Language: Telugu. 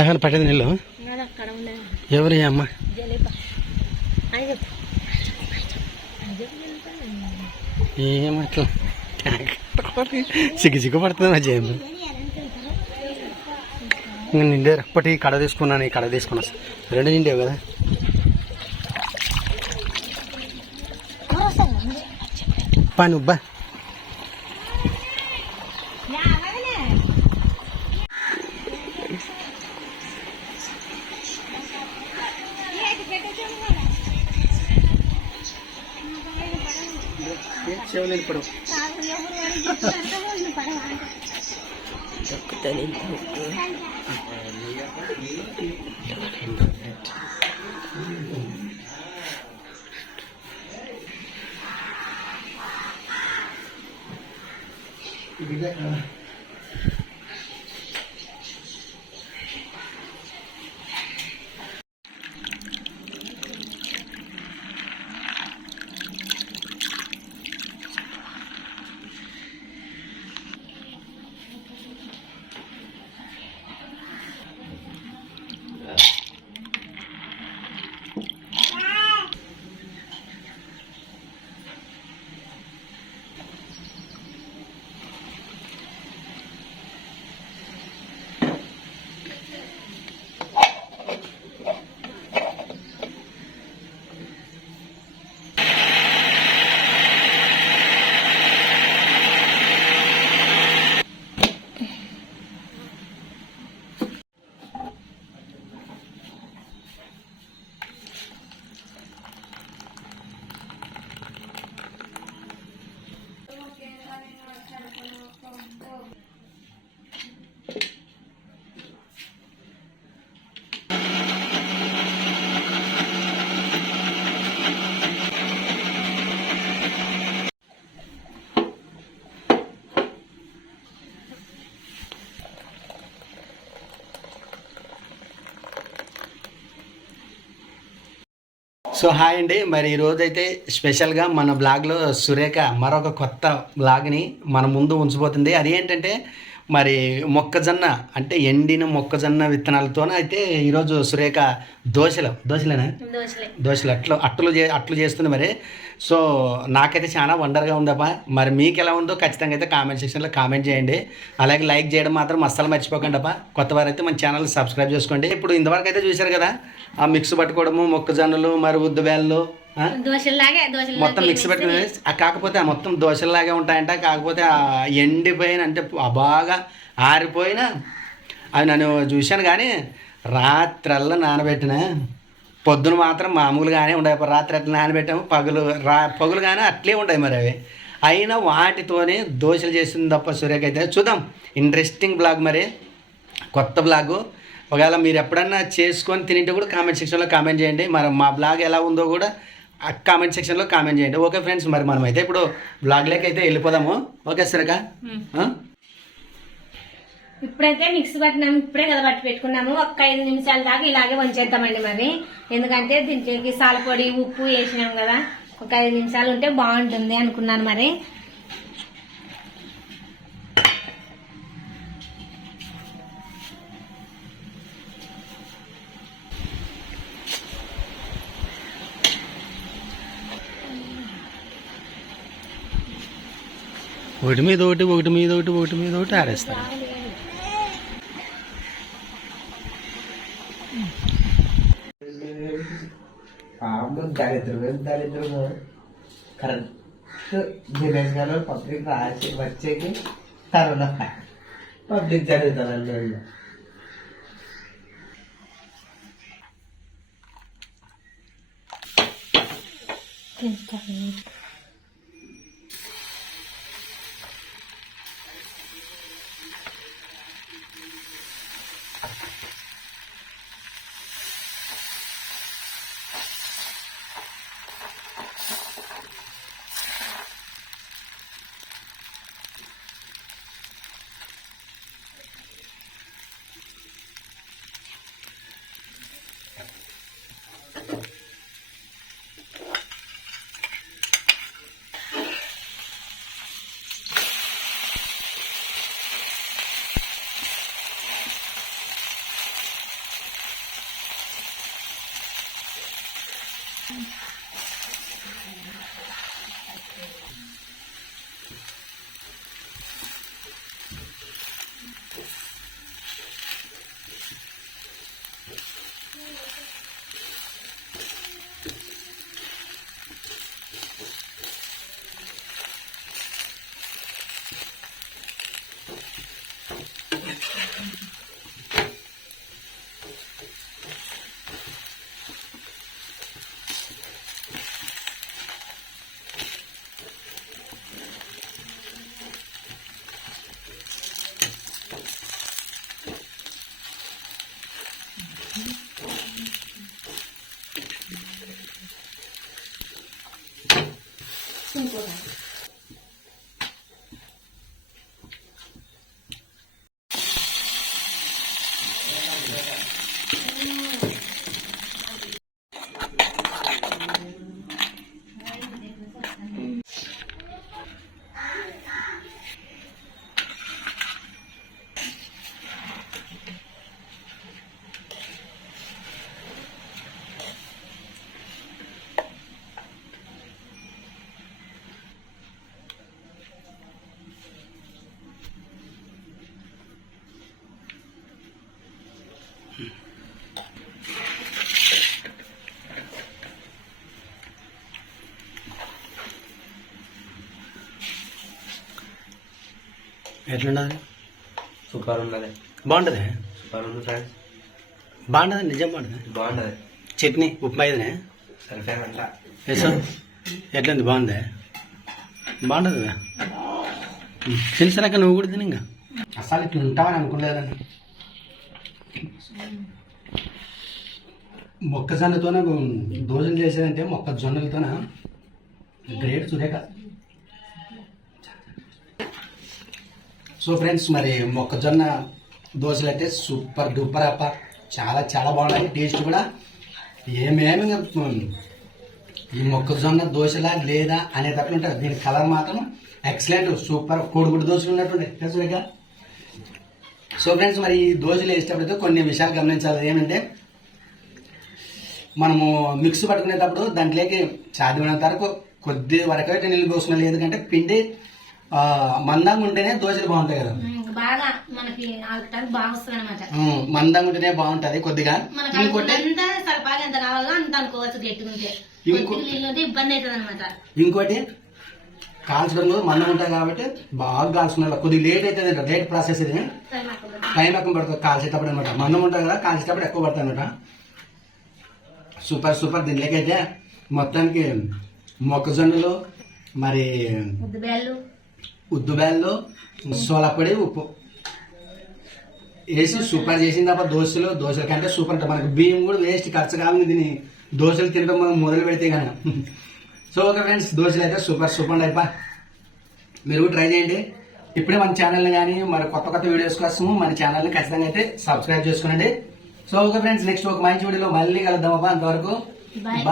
అక్కడ పట్టేది నీళ్ళు ఎవరి అమ్మ ఏమట్లా సిగ్గు పడుతుంది మా జయం నిండే అప్పటి కడ తీసుకున్నాను ఈ కడ తీసుకున్నా రెండు నిండేవు కదా పని ఉబ్బా చెవులు ఇప్పుడు సో హాయ్ అండి. మరి ఈరోజైతే స్పెషల్గా మన బ్లాగ్లో సురేఖ మరొక కొత్త బ్లాగ్ని మన ముందు ఉంచబోతుంది. అది ఏంటంటే మరి మొక్కజొన్న అంటే ఎండిన మొక్కజొన్న విత్తనాలతోనే అయితే ఈరోజు సురేఖ దోశలేనా అట్లు చేస్తుంది. మరి సో నాకైతే చాలా వండర్గా ఉందప్పా. మరి మీకు ఎలా ఉందో ఖచ్చితంగా అయితే కామెంట్ సెక్షన్లో కామెంట్ చేయండి. అలాగే లైక్ చేయడం మాత్రం అస్సలు మర్చిపోకండి అప్ప. కొత్త వారైతే మన ఛానల్ సబ్స్క్రైబ్ చేసుకోండి. ఇప్పుడు ఇంతవరకు అయితే చూశారు కదా ఆ మిక్స్ పట్టుకోవడము మొక్కజొన్నలు మరి ఉద్దుబేళ్ళు మొత్తం మిక్స్ పెట్టుకుని కాకపోతే మొత్తం దోశల్లాగే ఉంటాయంట. కాకపోతే ఎండిపోయిన అంటే బాగా ఆరిపోయిన అవి నన్ను చూశాను. కానీ రాత్రల్లా నానబెట్టిన పొద్దున మాత్రం మామూలుగానే ఉండవు. రాత్రి అట్లా నానబెట్టాము పగులు కానీ అట్లే ఉంటాయి. మరి అవి అయినా వాటితోనే దోశలు చేసింది తప్ప సురేఖ అయితే. చూద్దాం, ఇంట్రెస్టింగ్ బ్లాగ్, మరి కొత్త బ్లాగు. ఒకవేళ మీరు ఎప్పుడన్నా చేసుకొని తింటే కూడా కామెంట్ సెక్షన్లో కామెంట్ చేయండి. మరి మా బ్లాగ్ ఎలా ఉందో కూడా కామెంట్ సెక్షన్లో కామెంట్ చేయండి. ఓకే ఫ్రెండ్స్, మరి మనం అయితే ఇప్పుడు బ్లాగ్లోకి అయితే వెళ్ళిపోదాము. ఓకే సురేఖ, ఇప్పుడైతే మిక్స్ పట్టినాము. ఇప్పుడే కదా పట్టి పెట్టుకున్నాము. ఒక 5 నిమిషాల దాకా ఇలాగే వంచేద్దామండి. మరి ఎందుకంటే దీంట్లోకి సాలపొడి ఉప్పు వేసినాం కదా, ఒక 5 నిమిషాలు ఉంటే బాగుంటుంది అనుకున్నాను. మరి ఒకటి మీద ఒకటి ఆరేస్తారు. దరిద్రము కరెక్ట్ దినేష్గారు పబ్లిక్ రాసి వచ్చేకి కరోనా పబ్లిక్ జరుగుతుంది. ఇంకోటి ఎట్లుండదు? సూపర్ ఉన్నది, బాగుంటుంది, సూపర్ ఉంది ఫ్రెండ్స్, బాగుంటుంది, నిజం బాగుంటుంది. బాగున్నది. చట్నీ ఉప్మా ఇదినే సరిపోయామంట. వేసాం. ఎట్లుంది? బాగుంది, బాగుంటుంది. తెలిసినాక నువ్వు కూడా తిని ఇంకా అసలు ఇట్లా ఉంటావని అనుకోలేదండి. మొక్కజొన్నతోనే దోశలు చేసేదంటే మొక్కజొన్నలతోన గ్రేట్ సురేఖ. సో ఫ్రెండ్స్, మరి మొక్కజొన్న దోశలు అయితే సూపర్ డూపర్ అప్ప, చాలా చాలా బాగున్నాయి. టేస్ట్ కూడా ఏమేమి ఈ మొక్కజొన్న దోశలా లేదా అనేటప్పుడు ఉంటుంది. దీని కలర్ మాత్రం ఎక్సలెంట్, సూపర్, కోడిగుడ్డు దోశలు ఉన్నట్టుండే సురేఖ. సో ఫ్రెండ్స్, మరి ఈ దోశలు వేసేటప్పుడు కొన్ని విషయాలు గమనించాలి. ఏమంటే మనము మిక్స్ పట్టుకునేటప్పుడు దాంట్లోకి సాధ్యమైనంత వరకు కొద్ది వరకు అయితే నీళ్ళు పోసుకున్నాలి. ఎందుకంటే పిండి మందంగా ఉంటేనే దోశలు బాగుంటాయి కదా, బాగా మనకి బాగా వస్తుంది అనమాట. మందంగా ఉంటేనే బాగుంటది. కొద్దిగా ఇంకోటి సరిపాగా ఎంత కావాలో అంత అనుకోవచ్చు, గట్టిగా ఇబ్బంది అవుతుంది అనమాట. ఇంకోటి కాల్చడంలో మందం ఉంటాయి కాబట్టి బాగా కాల్చుకున్నారు. కొద్దిగా లేట్ అవుతుంది, లేట్ ప్రాసెస్ ఇది, టైం ఎక్కువ పడుతుంది కాల్చేటప్పుడు అనమాట. మందం ఉంటుంది కదా, కాల్చేటప్పుడు ఎక్కువ పడుతుంది అనమాట. Super super. దీనిలోకైతే మొత్తానికి మొక్కజొన్నలు, మరి ఉద్దుబేళ్ళు, సోలపొడి, ఉప్పు వేసి సూపర్ చేసింది తప్ప దోశల కంటే సూపర్ ఉంటుంది. మనకి బియ్యం కూడా వేస్ట్, ఖర్చు కావాలి దీన్ని దోశలు తినడం మనం మొదలు పెడితే కనుక. సో ఓకే ఫ్రెండ్స్, దోశలు అయితే సూపర్ సూపర్ అయిపో, మీరు కూడా ట్రై చేయండి. ఇప్పుడే మన ఛానల్ని కానీ మరి కొత్త కొత్త వీడియోస్ కోసం మన ఛానల్ని ఖచ్చితంగా అయితే సబ్స్క్రైబ్ చేసుకోండి. సో ఓకే ఫ్రెండ్స్, నెక్స్ట్ ఒక మంచి వీడియోలో మళ్ళీ కలుద్దాం అబ్బా. అంతవరకు బాయ్.